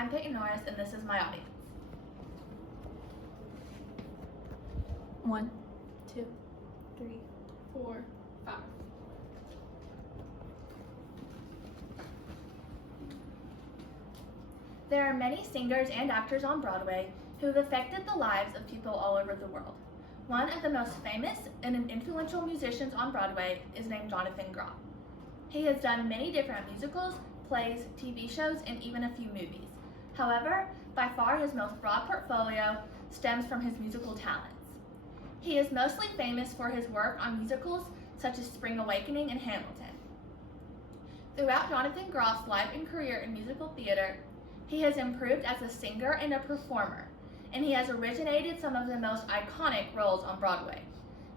I'm Peyton Norris, and this is my audience. 1, 2, 3, 4, 5. There are many singers and actors on Broadway who have affected the lives of people all over the world. One of the most famous and influential musicians on Broadway is named Jonathan Groff. He has done many different musicals, plays, TV shows, and even a few movies. However, by far his most broad portfolio stems from his musical talents. He is mostly famous for his work on musicals such as Spring Awakening and Hamilton. Throughout Jonathan Groff's life and career in musical theater, he has improved as a singer and a performer, and he has originated some of the most iconic roles on Broadway.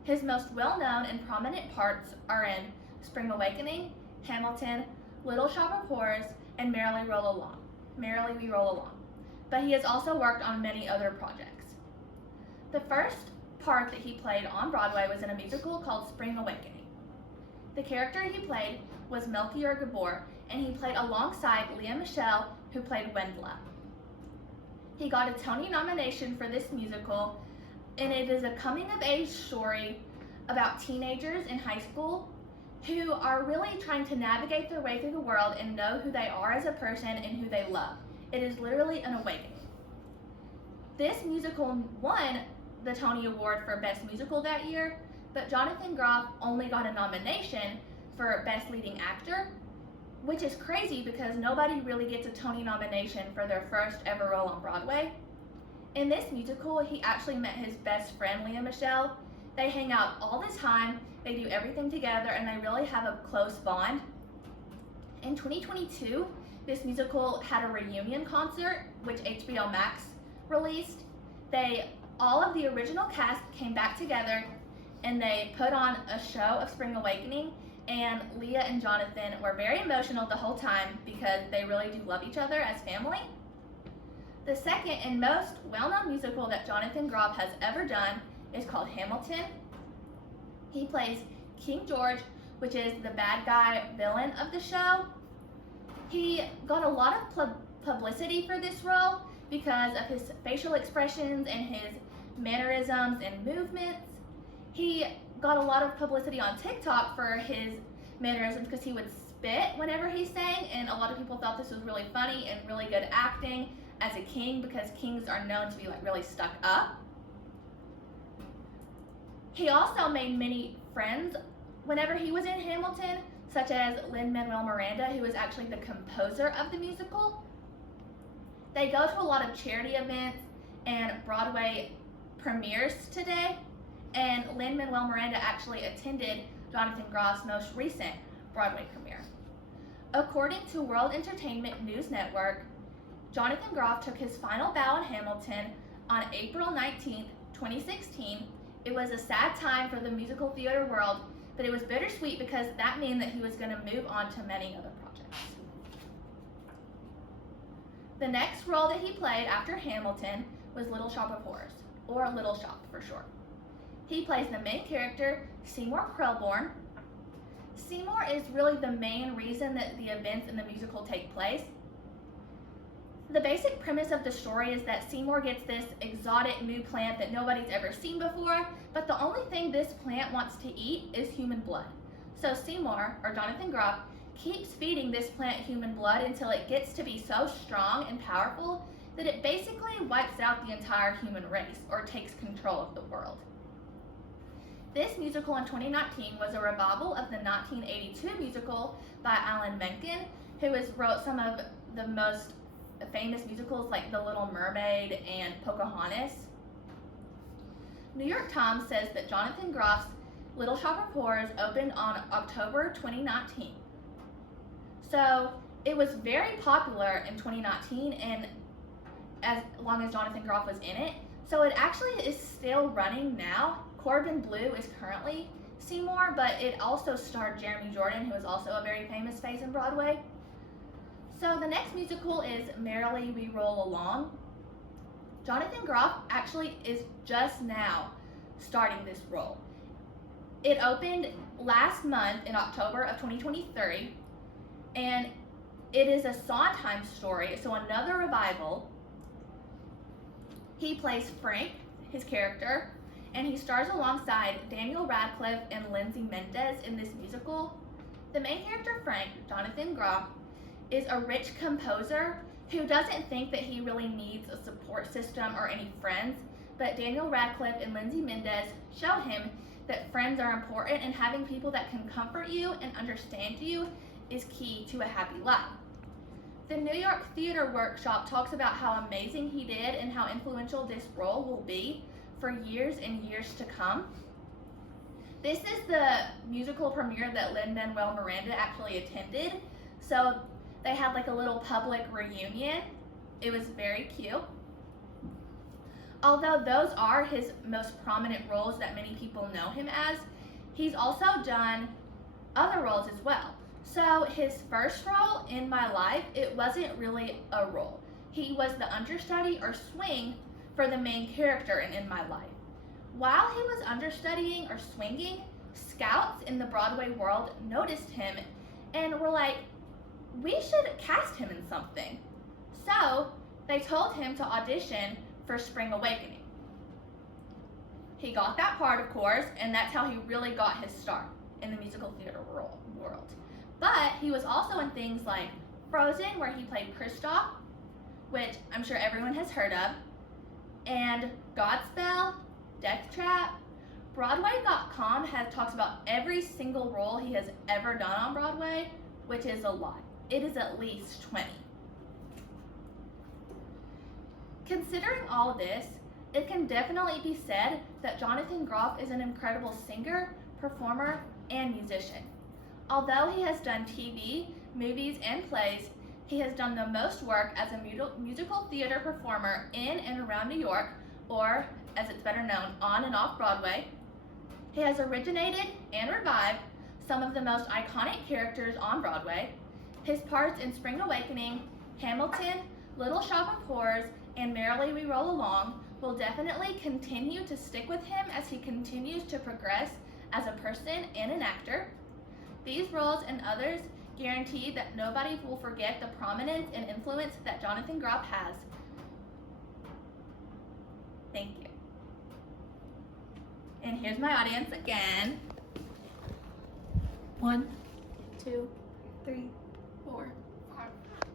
His most well-known and prominent parts are in Spring Awakening, Hamilton, Little Shop of Horrors, and Merrily We Roll Along. But he has also worked on many other projects. The first part that he played on Broadway was in a musical called Spring Awakening. The character he played was Melchior Gabor, and he played alongside Lea Michele, who played Wendla. He got a Tony nomination for this musical, and it is a coming-of-age story about teenagers in high school who are really trying to navigate their way through the world and know who they are as a person and who they love. It is literally an awakening. This musical won the Tony Award for Best Musical that year, but Jonathan Groff only got a nomination for Best Leading Actor, which is crazy because nobody really gets a Tony nomination for their first ever role on Broadway. In this musical, he actually met his best friend, Lea Michele. They hang out all the time, they do everything together, and they really have a close bond. In 2022, this musical had a reunion concert, which HBO Max released. All of the original cast came back together, and they put on a show of Spring Awakening, and Lea and Jonathan were very emotional the whole time because they really do love each other as family. The second and most well-known musical that Jonathan Groff has ever done is called Hamilton. He plays King George, which is the bad guy villain of the show. He got a lot of publicity for this role because of his facial expressions and his mannerisms and movements. He got a lot of publicity on TikTok for his mannerisms because he would spit whenever he sang, and a lot of people thought this was really funny and really good acting as a king because kings are known to be really stuck up. He also made many friends whenever he was in Hamilton, such as Lin-Manuel Miranda, who was actually the composer of the musical. They go to a lot of charity events and Broadway premieres today, and Lin-Manuel Miranda actually attended Jonathan Groff's most recent Broadway premiere. According to World Entertainment News Network, Jonathan Groff took his final bow in Hamilton on April 19th, 2016. It was a sad time for the musical theater world, but it was bittersweet because that meant that he was going to move on to many other projects. The next role that he played after Hamilton was Little Shop of Horrors, or Little Shop for short. He plays the main character, Seymour Krelborn. Seymour is really the main reason that the events in the musical take place. The basic premise of the story is that Seymour gets this exotic new plant that nobody's ever seen before, but the only thing this plant wants to eat is human blood. So Seymour, or Jonathan Groff, keeps feeding this plant human blood until it gets to be so strong and powerful that it basically wipes out the entire human race or takes control of the world. This musical in 2019 was a revival of the 1982 musical by Alan Menken, who wrote some of the most famous musicals like The Little Mermaid and Pocahontas. New York Times says that Jonathan Groff's Little Shop of Horrors opened on October 2019. So it was very popular in 2019 and as long as Jonathan Groff was in it. So it actually is still running now. Corbin Bleu is currently Seymour, but it also starred Jeremy Jordan, who is also a very famous face in Broadway. So the next musical is Merrily We Roll Along. Jonathan Groff actually is just now starting this role. It opened last month in October of 2023, and it is a Sondheim story, so another revival. He plays Frank, his character, and he stars alongside Daniel Radcliffe and Lindsay Mendez in this musical. The main character, Frank, Jonathan Groff, is a rich composer who doesn't think that he really needs a support system or any friends, but Daniel Radcliffe and Lindsay Mendez show him that friends are important and having people that can comfort you and understand you is key to a happy life. The New York Theater Workshop talks about how amazing he did and how influential this role will be for years and years to come. This is the musical premiere that Lin-Manuel Miranda actually attended, so they had like a little public reunion. It was very cute. Although those are his most prominent roles that many people know him as, he's also done other roles as well. So his first role in My Life, it wasn't really a role. He was the understudy or swing for the main character in My Life. While he was understudying or swinging, scouts in the Broadway world noticed him and were like, we should cast him in something. So they told him to audition for Spring Awakening. He got that part, of course, and that's how he really got his start in the musical theater world. But he was also in things like Frozen, where he played Kristoff, which I'm sure everyone has heard of, and Godspell, Death Trap. Broadway.com talks about every single role he has ever done on Broadway, which is a lot. It is at least 20. Considering all this, it can definitely be said that Jonathan Groff is an incredible singer, performer, and musician. Although he has done TV, movies, and plays, he has done the most work as a musical theater performer in and around New York, or as it's better known, on and off Broadway. He has originated and revived some of the most iconic characters on Broadway. His parts in Spring Awakening, Hamilton, Little Shop of Horrors, and Merrily We Roll Along will definitely continue to stick with him as he continues to progress as a person and an actor. These roles and others guarantee that nobody will forget the prominence and influence that Jonathan Groff has. Thank you. And here's my audience again. 1, 2, 3.